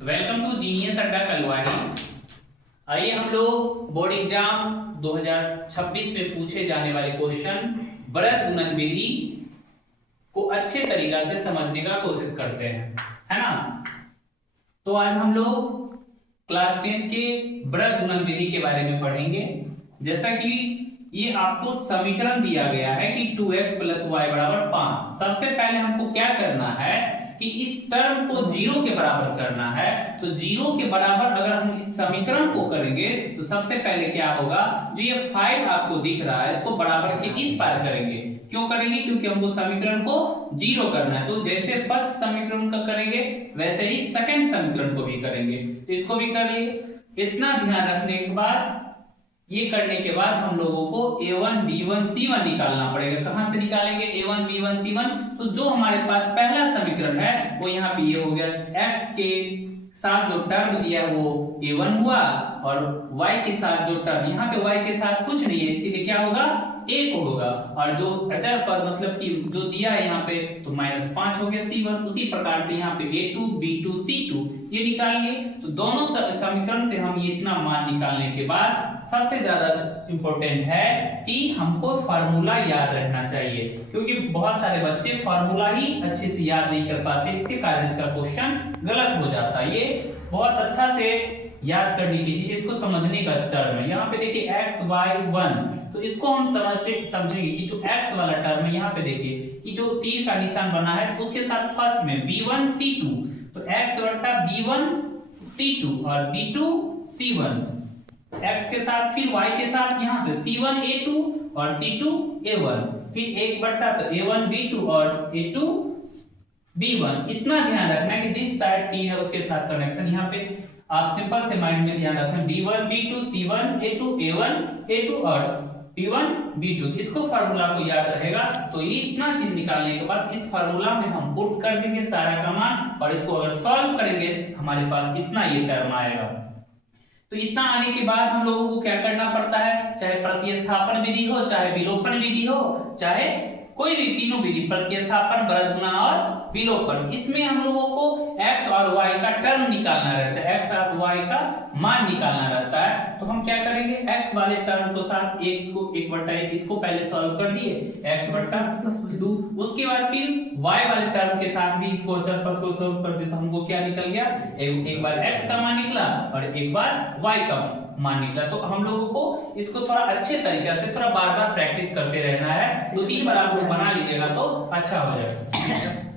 Welcome to genius अड्डा कलवाही। आइए हम लोग बोर्ड एग्जाम 2026 में पूछे जाने वाले क्वेश्चन ब्रज गुणन विधि को अच्छे तरीका से समझने का कोशिश करते हैं, है ना। तो आज हम लोग क्लास 10 के ब्रज गुणन विधि के बारे में पढ़ेंगे। जैसा कि ये आपको समीकरण दिया गया है कि 2x + y = 5। सबसे पहले हमको क्या करना है कि इस टर्म को 0 के बराबर करना है। तो 0 के बराबर अगर हम इस समीकरण को करेंगे तो सबसे पहले क्या होगा, जो ये 5 आपको दिख रहा है इसको बराबर के इस पार करेंगे। क्यों करेंगे? क्योंकि हमको समीकरण को 0 करना है। तो जैसे फर्स्ट समीकरण का करेंगे वैसे ही सेकंड समीकरण को भी करेंगे। तो इसको भी कर लिए। इतना ध्यान रखने के बाद, ये करने के बाद हम लोगों को a1 b1 c1 निकालना पड़ेगा। कहां से निकालेंगे a1 b1 c1? तो जो हमारे पास पहला समीकरण है वो यहाँ पे ये हो गया, x के साथ जो टर्म दिया है वो a1 हुआ और y के साथ जो टर्म, यहाँ पे y के साथ कुछ नहीं है इसीलिए क्या होगा, a को होगा। और जो अचर पद मतलब कि जो दिया है यहाँ पे तो -5 हो गया c1। उसी प्रकार से यहाँ पे a2 b2 c2 ये निकाल लिए। तो दोनों समीकरण से हम ये इतना मान निकालने के बाद सबसे ज्यादा इंपॉर्टेंट है कि हमको फार्मूला याद रखना चाहिए, क्योंकि बहुत सारे बच्चे फार्मूला ही अच्छे से याद नहीं कर पाते, इसके कारण इसका क्वेश्चन गलत हो जाता है। ये बहुत अच्छा से याद करने की चीज, इसको समझने का टर्म है। यहाँ पे देखिए x y 1, तो इसको हम समझेंगे कि जो x वाला टर्म है यहाँ पे देखिए कि जो तीर का निशान बना है उसके साथ फर्स्ट में b1 c2, तो x बटा b1 c2 और b2 c1, x के साथ फिर y के साथ यहाँ से c1 a2 और c2 a1, फिर एक बट्टा तो a1 b2 और a2 b1। इतना ध्यान रखना कि जिस साइड तीर है उसके साथ कनेक्शन, यहाँ पे आप सिंपल से माइंड में ध्यान रखें b1 b2 c1 a2 a1 a2 और b1 b2। इसको फार्मूला को याद रहेगा। तो ये इतना चीज निकालने के बाद इस फार्मूला में हम पुट कर देंगे सारा का मान, और इसको अगर सॉल्व करेंगे हमारे पास इतना ये टर्म आएगा। तो इतना आने के बाद हम लोगों को क्या करना पड़ता है, चाहे प्रतिस्थापन विधि हो, चाहे विलोपन विधि हो, चाहे कोई भी तीनों विधि, प्रतिस्थापन, ब्रज गुणन और विलोपन, इसमें हम लोगों को x और y का टर्म निकालना रहता है, x और y का मान निकालना रहता है। तो हम क्या करेंगे, x वाले टर्म को साथ एक को 1/1 इसको पहले सॉल्व कर दिए, x + 2। उसके बाद फिर y वाले टर्म के साथ भी इसको अचर पद को सॉल्व कर दिए, तो हमको क्या निकल गया, एक बार x का मान निकला और एक बार y का मान निकला। तो हम लोगों को इसको थोड़ा अच्छे तरीके से थोड़ा बार बार प्रैक्टिस करते रहना है। 2-3 बार आप लोग बना लीजिएगा तो अच्छा हो जाएगा।